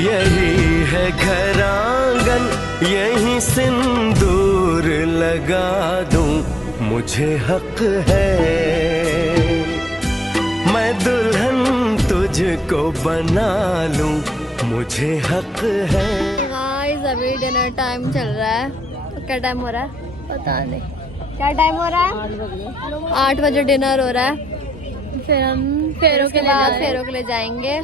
यही है घर आंगन, यही सिंदूर लगा दूं, मुझे हक है मैं दुल्हन तुझको बना लूं, मुझे हक है। गाइस अभी डिनर टाइम चल रहा है। तो क्या टाइम हो रहा है पता नहीं, क्या टाइम हो रहा है? 8 बजे डिनर हो रहा है। फिर हम फेरों के बाद फेरों के लिए जाएंगे।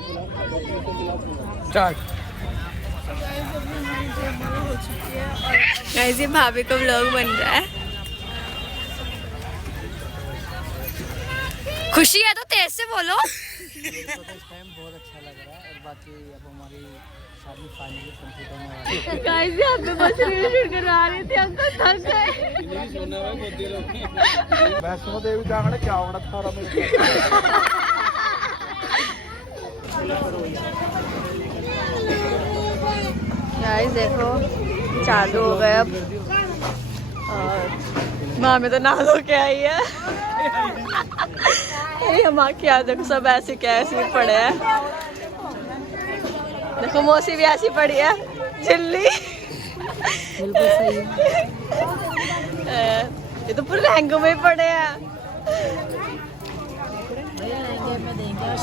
गाइस ये भाभी को व्लॉग बन रहा है। खुशी है तो तेज से बोलो। बहुत अच्छा लग रहा है और बाकी अब हमारी शादी फाइनली कंप्लीट होने वाली है। गाइस यहाँ पे बस रील शूट करवा रहे थे, अंकल थक गए। वैष्णो देवी जाना क्या होना था गाइस देखो चालू हो गया अब। और माँ में तो नहा धो के आई है। हम क्या देखो सब ऐसे कैसे पड़े हैं। देखो मौसी भी ऐसी पड़ी है चिल्ली। ये तो पूरे लहंगों में ही पड़े हैं।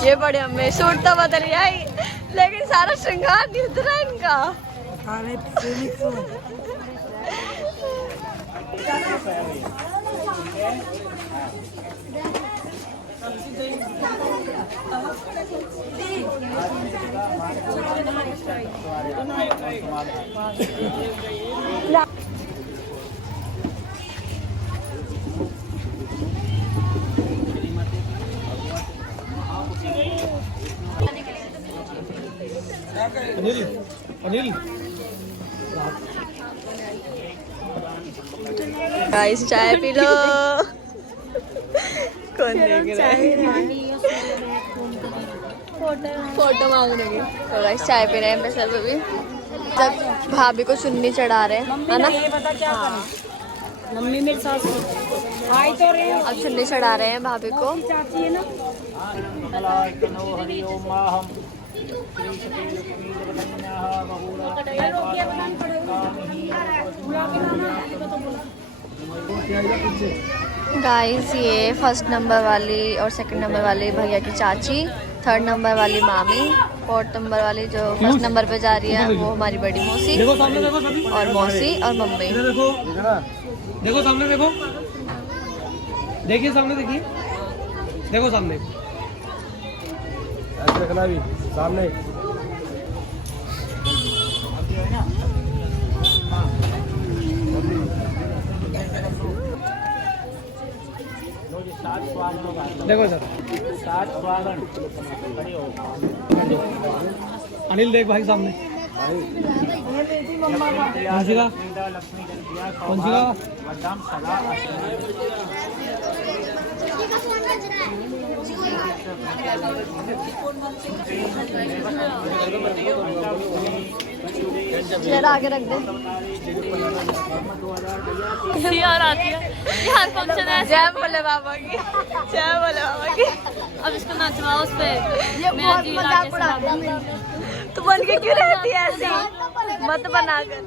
ये बड़े हमें सूट तो बदल आई, लेकिन सारा श्रृंगार नहीं उतरा इनका। अनिल गाइस चाय पी लो। कौन देख रहा है? फोटो मांग रही है। तो गाइस चाय पी रहे हैं सब अभी। जब भाभी को चुन्नी चढ़ा रहे हैं है ना। मम्मी मेरे साथ आई तो रहे अब चुन्नी चढ़ा रहे हैं भाभी को। चाची है ना। गाइस ये फर्स्ट नंबर वाली और सेकंड नंबर वाली भैया की चाची, थर्ड नंबर वाली मामी, फोर्थ नंबर वाली जो फर्स्ट नंबर पे जा रही है वो हमारी बड़ी मौसी और मौसी और मम्मी। देखो सामने देखो, देखिए सामने देखिए, देखो सामने ऐसे देखना भी सामने। देखो सर अनिल देख भाई सामने कौन सी का जरा आगे रख दे। यार आती है यार फंक्शन है। जय बोले बाबा की, जय बोले बाबा की। अब इसको नचवाओ उस पे। ये बहुत मजाक उड़ाते हैं। तू बन के क्यों रहती है ऐसी? मत बना कर।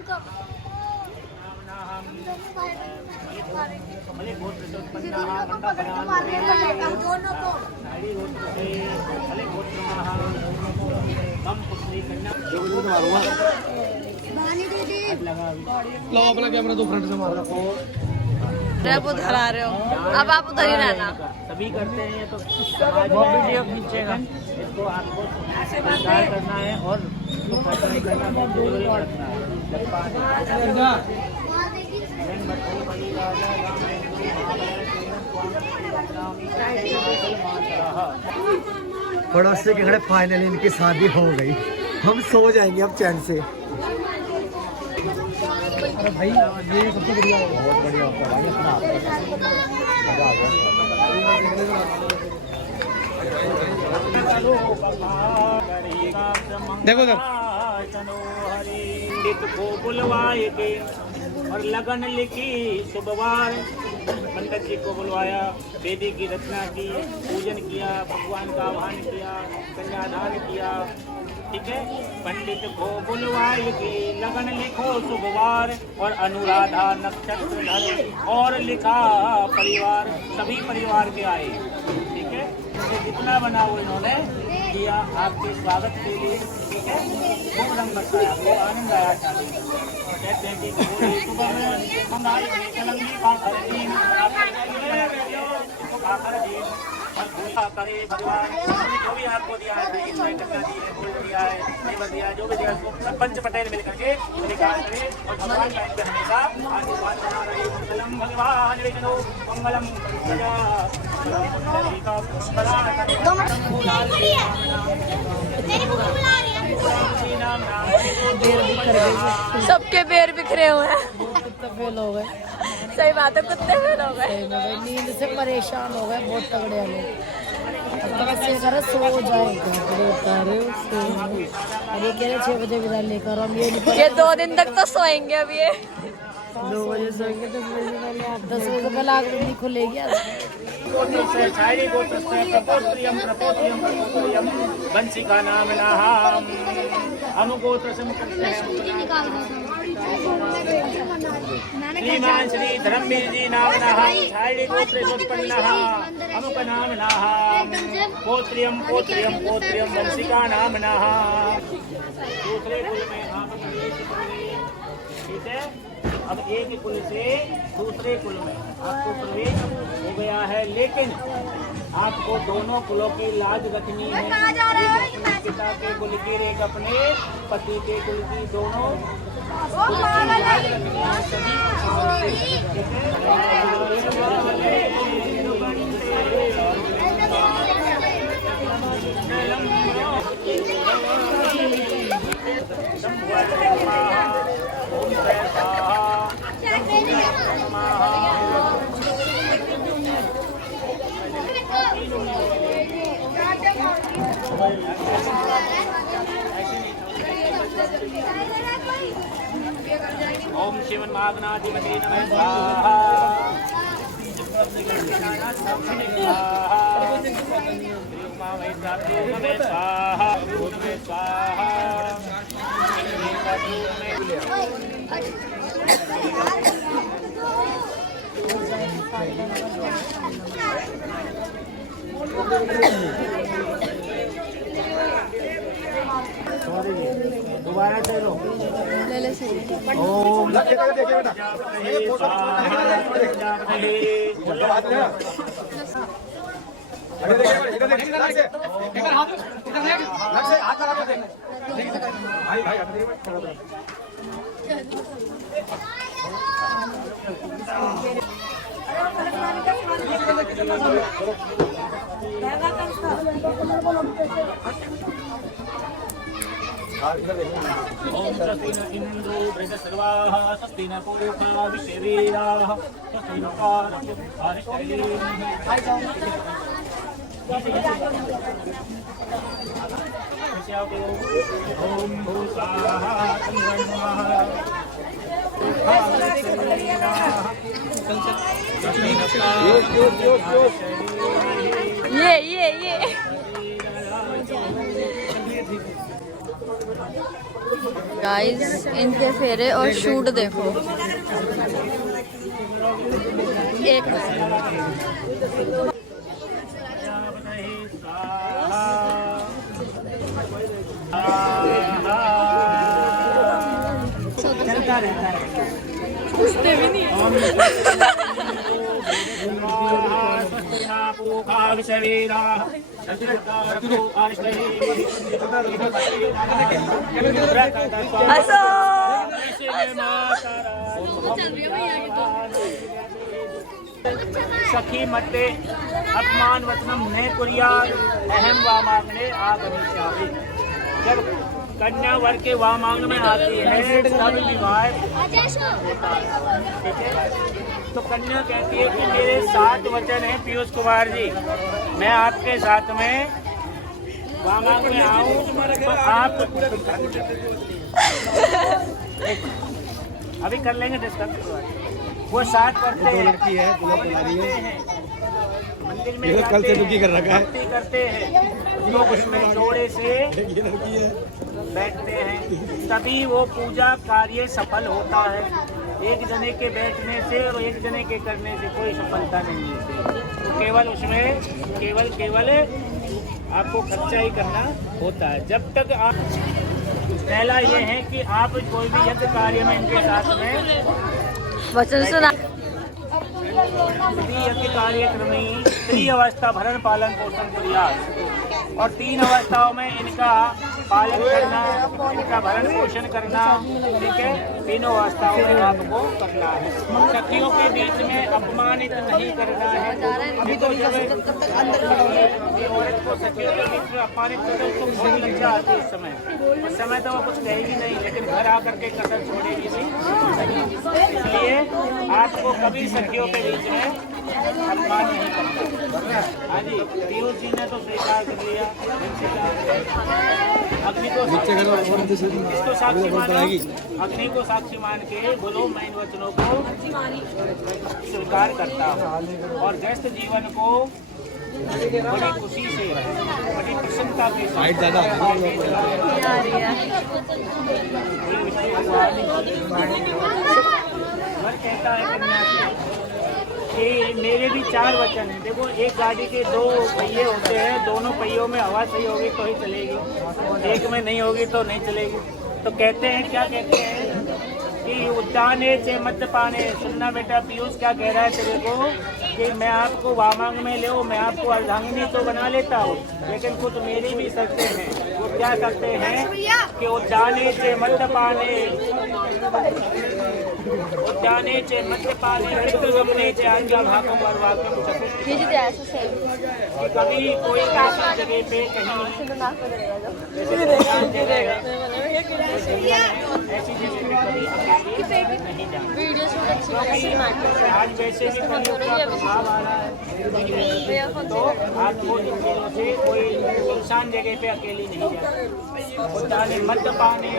लो अपना कैमरा दो फ्रंट से मारो। आप उधर आ रहे हो, अब आप उधर ही रहना। सभी करते हैं तो समाज में वीडियो खींचेगा, इसको आपको स्वीकार करना है और इसको पता नहीं करना है, जरूरी रखना है। पड़ोसी के घर फाइनली इनकी शादी हो गई। हम सो जाएंगे अब चैन से। अरे भाई ये सबसे बढ़िया है, बहुत बढ़िया होता है देखो सर पंडित को बुलवाए के और लगन लिखी शुभवार पंडित जी को बुलवाया, वेदी की रचना की, पूजन किया, भगवान का आह्वान किया, कन्यादान किया। ठीक है, पंडित को बुलवाए कि लगन लिखो शुभवार और अनुराधा नक्षत्र धर और लिखा परिवार। सभी परिवार के आए। ठीक है, तो जितना बना वो इन्होंने किया आपके स्वागत के लिए। ठीक है, खूब रंग बरसाया, वो आनंद आया शादी का। कहते हैं कि सुबह में हमारी कलंगी का खरीद करे भगवान जो भी आपको दिया है, दी है, गोल्ड दिया है, पेपर दिया है, जो भी दिया है, पंच पटेल मिल करके निकाल करे और भगवान का हमेशा आशीर्वाद बना रहे। मंगलम भगवान विष्णु मंगलम सबके पैर बिखरे हुए हैं। कुत्ते फेल हो गए, सही बात है, कुत्ते फेल हो गए। नींद से परेशान हो गए, बहुत तगड़े हैं लोग। ऐसे करे सो जाएगा, अरे कह रहे 6 बजे विदा लेकर हम ये 2 दिन तक तो सोएंगे अब ये। 2 बजे सोएंगे, 10 बजे पहले 10 बजे पहले आग नहीं खुलेगी। बंसी का नाम नाम अनुगोत्र श्रीमान श्री धर्मवीर जी नाम छायड़ी गोत्र उत्पन्न अनुक नाम पोत्रियम पोत्रियम पोत्रियम बंसी का नाम दूसरे कुल में आप प्रवेश करेंगे। ठीक है, अब एक कुल से दूसरे कुल में आपको प्रवेश हो गया है, लेकिन आपको दोनों कुलों की लाज रखनी है। एक अपने पिता के कुल की, एक अपने पति के कुल की, दोनों कुल की लाज रखनी है सभी। ओम शिवन मागनाधिपते नमः स्वाहा। दोबारा चलो। ले ले सही। ओम ओम स्वस्ति न इंद्रो बृहस्पतिर्वाः स्वस्ति न पूषा विश्ववेदाः स्वस्ति नः ओम भूषाः ये गाइस, इनके फेरे और शूट देखो। एक चलता रहता है। सखी मते अपमान वचनम ने कुरियार अहम वामांगने आगमिष्यामि। जब कन्या वर के वामांग में आती है तब विवाह होता है। ठीक है, तो कन्या कहती है कि मेरे 7 वचन हैं पीयूष कुमार जी, मैं आपके साथ में वामांग में आऊं तो आप अभी कर लेंगे डिस्कस। वो साथ करते हैं, हवन करते हैं, मंदिर में जाते हैं, भक्ति करते हैं, लोग उसमें जोड़े से बैठते हैं, तभी वो पूजा कार्य सफल होता है। एक जने के बैठने से और एक जने के करने से कोई सफलता नहीं है। तो केवल उसमें केवल आपको खर्चा ही करना होता है। जब तक आप, पहला ये है कि आप कोई भी यज्ञ कार्य में इनके साथ में वचन सुना। यज्ञ कार्यक्रमी 3 अवस्था भरण पालन पोषण प्रयास, और 3 अवस्थाओं में इनका पालन करना, इनका भरण पोषण करना, ठीक है, तीनों अवस्थाओं में आपको करना है। सखियों के बीच में अपमानित नहीं करना है। अभी तो जब औरत को सखियों के बीच में अपमानित करते उसको बहुत लज्जा आती है। उस समय तो वो कुछ कहेगी नहीं, लेकिन घर आकर के कसर छोड़ेगी नहीं। इसलिए आपको कभी सखियों के बीच में अपमान नहीं करना। हाँ जी, पीयूष जी ने तो स्वीकार कर लिया। अग्नि को इसको साक्षी मानो, अग्नि को साक्षी मान के बोलो मैं इन वचनों को स्वीकार करता हूँ, और व्यस्त जीवन को बड़ी खुशी से, बड़ी प्रसन्नता के साथ कहता है कन्या कि मेरे भी 4 वचन हैं। देखो, एक गाड़ी के 2 पहिए होते हैं, दोनों पहियों में हवा सही होगी तो ही चलेगी, एक में नहीं होगी तो नहीं चलेगी। तो कहते हैं, क्या कहते हैं कि उद्याने से मद्यपाने। सुनना बेटा, पीयूष क्या कह रहा है तेरे को कि मैं आपको वामांग में ले, मैं आपको अर्धांगिनी तो बना लेता हूँ, लेकिन कुछ मेरी भी शर्तें हैं। वो क्या करते हैं कि उद्याने से मद्यपाने, उद्याने चे मद्यपाने गमने चे आज्ञा भागम और वाक्यम चतुष्टय। कभी कोई ऐसी जगह पे कहीं ऐसी जगह पे कभी नहीं जाना। आज वैसे भी कलियुग का प्रभाव आ रहा है, तो आपको इन चीजों से कोई इंसान जगह पे अकेली नहीं जाना। उद्याने मद्यपाने,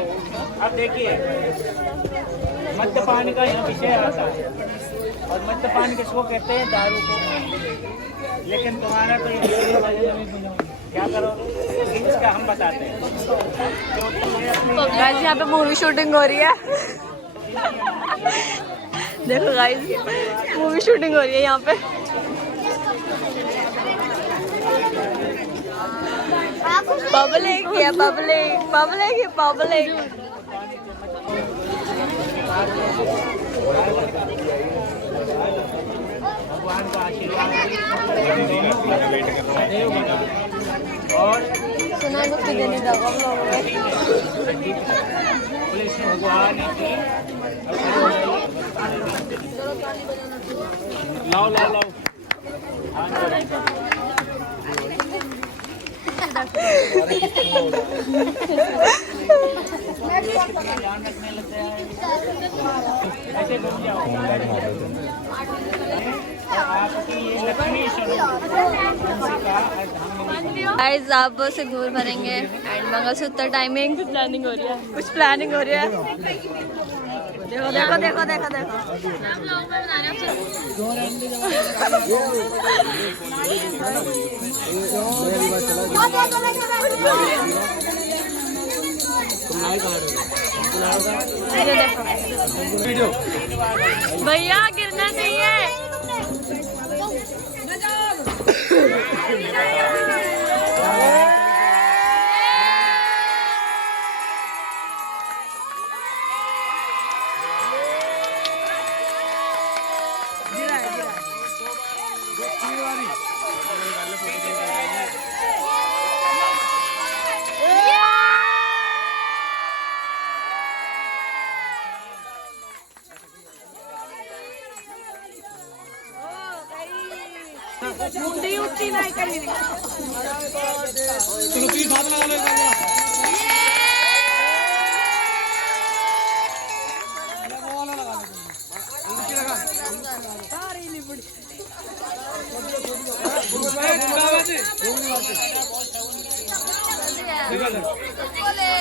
अब देखिए मद्यपान का यह विषय आता है, और मद्यपान किसको कहते हैं? दारू को। लेकिन तुम्हारा तो ये क्या करो, इसका हम बताते हैं। तो गाइस यहाँ पे मूवी शूटिंग हो रही है। देखो गाइस, मूवी शूटिंग हो रही है यहाँ पे। पब्लिक या पब्लिक, पब्लिक या पब्लिक। भगवान का आशीर्वाद और सुना तो देने दो पुलिस भगवान की लाओ लाओ लाओ। ध्यान रखने लगता है, ऐसे घूम जाओ। आपकी ये लक्ष्मी गाइस, आप सिंदूर भरेंगे एंड मंगलसूत्र टाइमिंग प्लानिंग हो रही है, कुछ प्लानिंग हो रही है। देखो देखो देखो देखो देखो। भैया गिरना चाहिए। मुंडी ऊंची नहीं करी। चलो प्लीज हाथ लगा लो।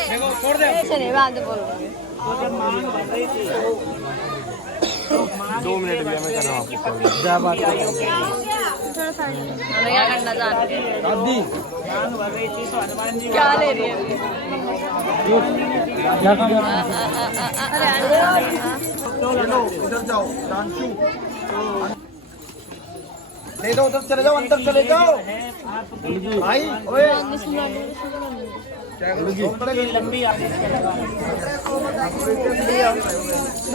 देखो छोड़ दे। ऐसे नहीं बात बोल। जब मांग बढ़ रही थी तो मांग 2 मिनट भैया मैं कर रहा हूँ आपको कॉल। क्या बात है हमें क्या करना जानते हैं। दादी क्या ले रही है क्या काम है? चलो इधर जाओ डांसू दे दो, उधर चले जाओ, अंदर चले जाओ भाई। ओए लंबी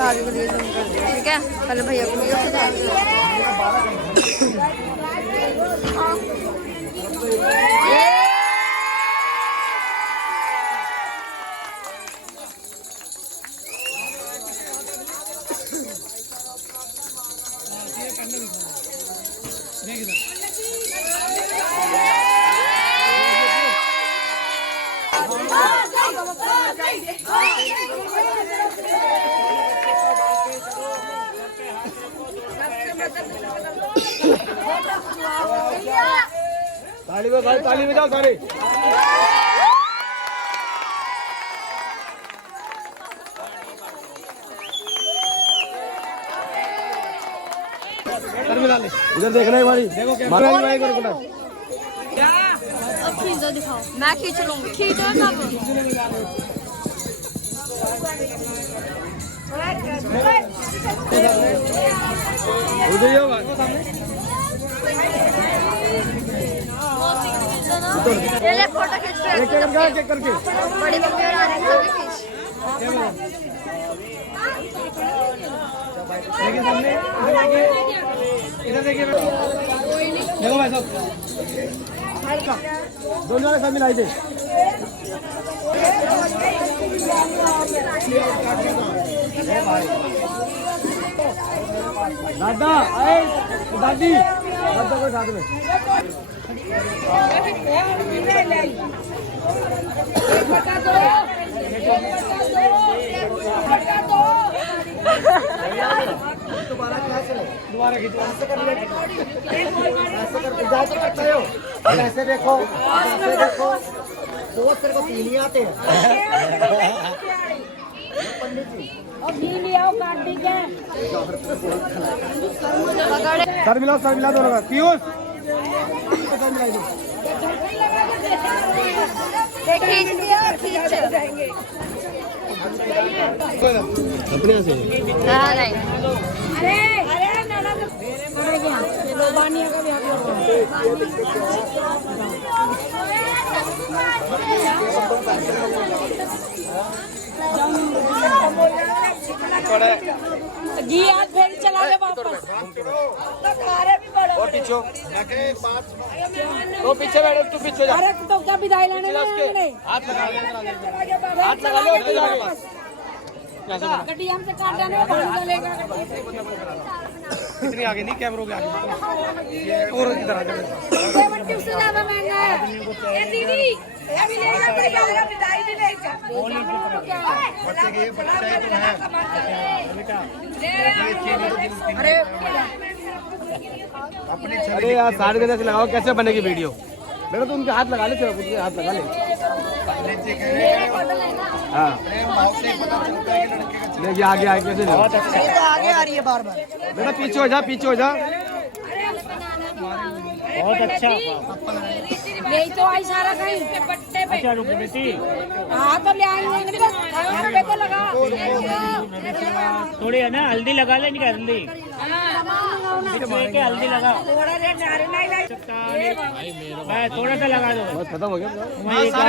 भाभी को लिए तुम कर दिया ठीक है। पहले भैया को लिए फिर भाभी को। ताली में भाई, ताली में जाओ सारे। इधर देखना है भाई, देखो क्या अब खींचो दिखाओ। मैं खींच लूंगी। खींचो सब। उधर ही होगा। ले ले फोटो खींच के एक करके बड़ी मम्मी और आने सभी खींच। देखिए सामने, इधर देखिए देखो भाई साहब, दोनों वाले साथ मिलाई दे। दादा आए, दादी दादा को साथ में। दोबारा खींचो, ऐसे कर ले, ऐसे करके जा सकते हो। ऐसे देखो, ऐसे देखो, बहुत तेरे को तीन ही आते हैं। सर मिला दोनों का। पीयूष सर मिलाई दो। खींच दिया और खींच। अपने से हाँ नहीं जी आज फिर चला ले वापस। और पीछे तो पीछे बैठो, तू पीछे जा। अरे तो क्या विदाई लेने में हाथ लगा ले, हाथ लगा लो। गड्डी हमसे काट देने में भाड़ी चलेगा। इतनी आगे नहीं, कैमरों के आगे और इधर आ जाओ। से ज्यादा महंगा है ये दीदी। अभी लेना तैयार है, विदाई भी ले जा। बच्चे के बच्चे तो है। अरे अरे यार सारे जगह से लगाओ, कैसे बनेगी वीडियो? बेटा तो उनके हाथ लगा ले, सिर्फ उनके हाथ लगा ले। हाँ देखिए आगे आगे कैसे जाओ। आगे आ रही है बार बार। बेटा पीछे हो जा, पीछे हो जा। बहुत अच्छा। यही तो आई सारा कहीं पट्टे पे। अच्छा रुको बेटी, हाँ तो ले आएंगे को लगा। थोड़ी है ना हल्दी लगा ले, नहीं हल्दी के हल्दी लगा। थोड़ा रेट नारे नहीं लाई। थोड़ा सा लगा दो। बस खत्म हो गया। इधर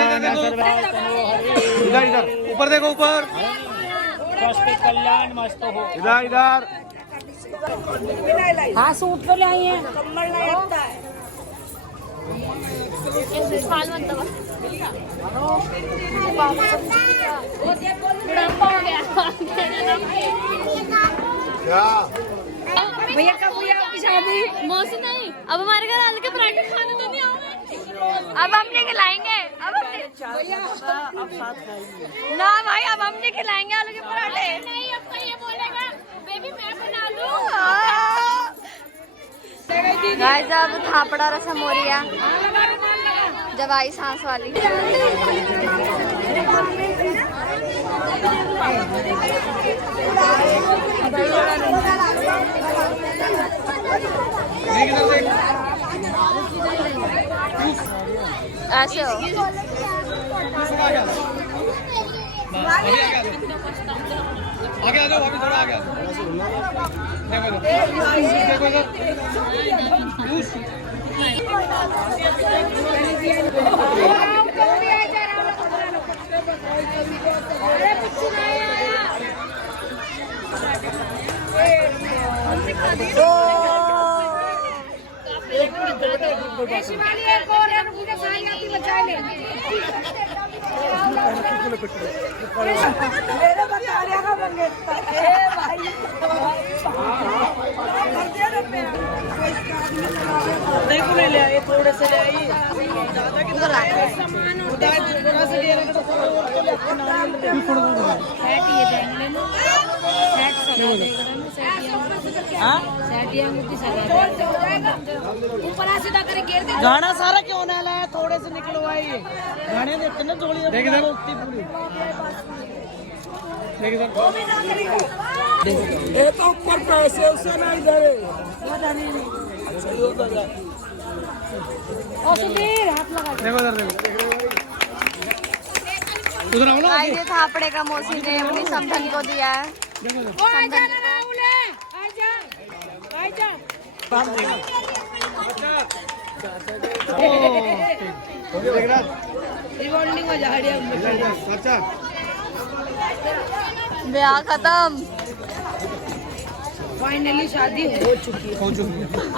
इधर इधर ऊपर देखो, ऊपर कल्याण मस्त हो। इधर इधर। हाँ सूट तो ले आई है, कम्बल नहीं लगता है। बुढ़ापा हो गया। भैया कब हुई आपकी शादी? मौसी नहीं, अब हमारे घर आलू के पराठे खाने तो नहीं आओगे। अब हम नहीं खिलाएंगे। अब हम ना भाई, अब हम नहीं खिलाएंगे आलू के पराठे। नहीं, अब तो ये बोलेगा बेबी मैं बना दूं। गाइस अब थापड़ा रसम हो रही है। दवाई सांस वाली। ऐसे हो आगे आ जाओ, अभी थोड़ा आगे शिवाली एक और है, मुझे सारी आती बचा ले। मेरे बता रहा है बंदे ए भाई देखो ले ले, ये थोड़े से ले आई ज्यादा की तरह सामान उधर थोड़ा सा ले रहा है। सेट ये देंगे ले लो, सेट सजा देगा ना, सेट हां सेट ये मुझे सजा ऊपर आ सीधा करे घेर दे। गाना सारा क्यों ना लाया, थोड़े से निकलवाई गाने देख ना जोड़ी देख इधर पूरी देख इधर ये तो ऊपर पैसे उसे ना इधर पता नहीं सही होता जा। ओ सुधीर हाथ लगा देखो इधर देखो उधर आओ ना। ये थापड़े का मौसी ने अपनी समधन को दिया है। ओ आजा ना राहुल आजा आजा रिवॉल्डिंग हो जा रही अच्छा ब्याह खत्म। फाइनली शादी हो चुकी है।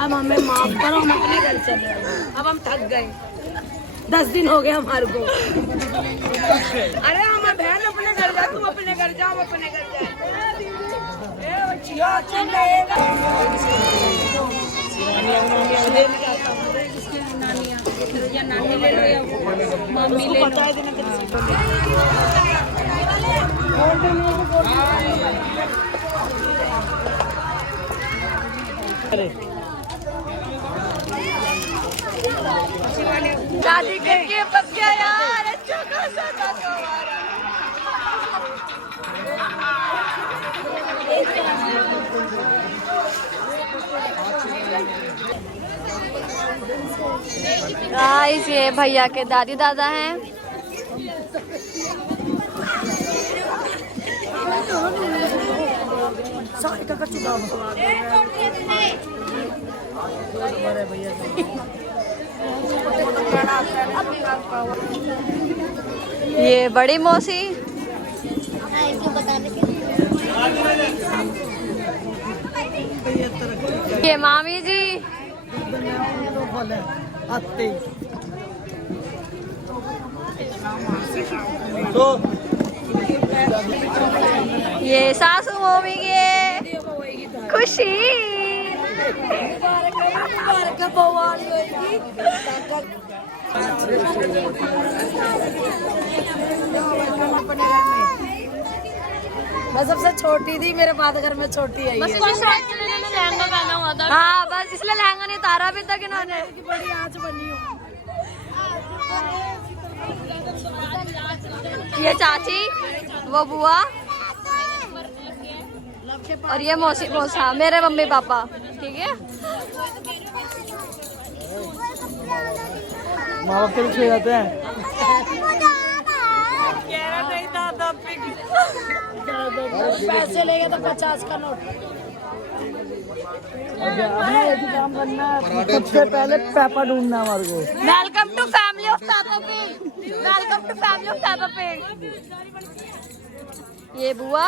अब हमें माफ करो, हम अपने घर चल रहे हैं। अब हम थक गए, 10 दिन हो गए हमारे को। अरे हम बहन अपने घर जा, तू अपने घर जा, हम अपने घर जा। नानी ले लो या मम्मी ले लो। शादी करके बच गया यार, अच्छा खासा था तुम्हारा। गाइस ये भैया के दादी दादा हैं। ये बड़ी मौसी, ये मामी जी, ये सासू मम्मी के खुशी। मैं सबसे छोटी थी, मेरे बाद घर में छोटी आई है। लहंगा पहना हुआ था। हाँ बस इसलिए लहंगा नहीं उतारा अभी तक इन्होंने। बड़ी आंच बनी हो। ये चाची, वो बुआ और ये मौसी मौसा, मेरे मम्मी पापा। ठीक है, माँ बाप तो छुए जाते हैं। पैसे लेगा तो 50 का नोट। अपना एक ही काम करना है, सबसे पहले पापा ढूंढना हमारे को। Welcome to family of Peppa Pig. Welcome to family of Peppa Pig. ये बुआ,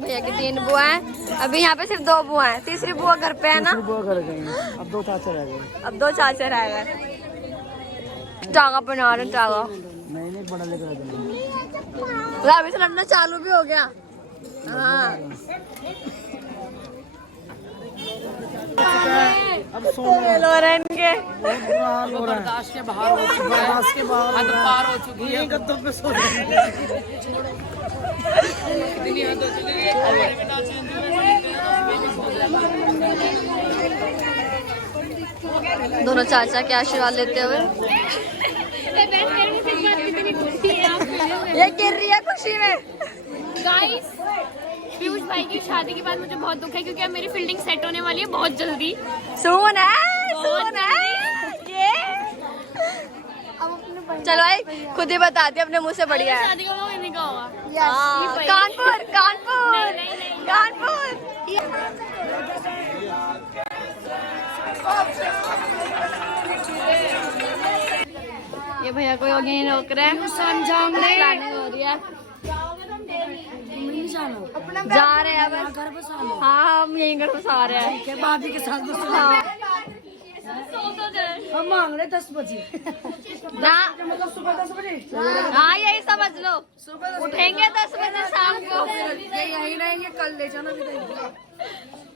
भैया की 3 बुआ हैं। अभी यहाँ पे सिर्फ 2 बुआ हैं, तीसरी बुआ घर पे है ना। बुआ कर गई, अब 2 चाचा रह गए। अब 2 चाचे रह गए। टागा बना रहे, टागा नहीं बड़ा लेकर अभी से लड़ना चालू भी हो गया। हाँ अब सोने लो रहे इनके। बर्दाश्त के बाहर हो चुकी है, बर्दाश्त के बाहर पार हो चुकी है। गद्दों पे सो इतनी हद हो चुकी है। दोनों चाचा के आशीर्वाद लेते हुए। ये गिर रही है खुशी में। गाइस, पीयूष भाई की शादी के बाद मुझे बहुत दुख है क्योंकि अब मेरी फील्डिंग सेट होने वाली है बहुत जल्दी। सुन है ये। चलो भाई खुद ही बताती अपने मुंह से बढ़िया है। शादी का वो इन्हीं का होगा। कानपुर कानपुर कानपुर। ये भैया कोई आगे नहीं रोक रहा है। प्लानिंग हो रही है। जा रहे हैं बस। हाँ हम यहीं घर बसा रहे हैं। भाभी के साथ हाँ हम मांग रहे 10 बजे। ना मतलब सुबह 10 बजे। हाँ यही समझ लो। उठेंगे 10 बजे शाम को। यही रहेंगे, कल ले जाना भी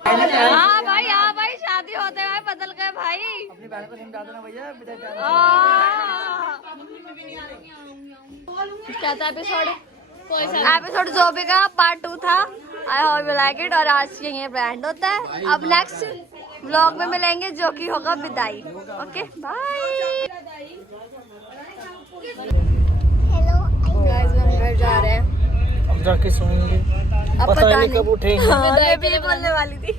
हाँ भाई शादी होते हुए बदल गए भाई। अपनी बहन को समझा देना भैया विदाई टाइम। क्या था एपिसोड? एपिसोड जो भी का पार्ट 2 था। I hope you like it. और आज ये ब्रांड होता है। अब नेक्स्ट व्लॉग में मिलेंगे जो कि होगा विदाई। Okay bye. गाइस हम घर जा रहे हैं। अब जाके सोएंगे। अब पता नहीं कब उठेंगे। मैं भी बोलने वाली थी।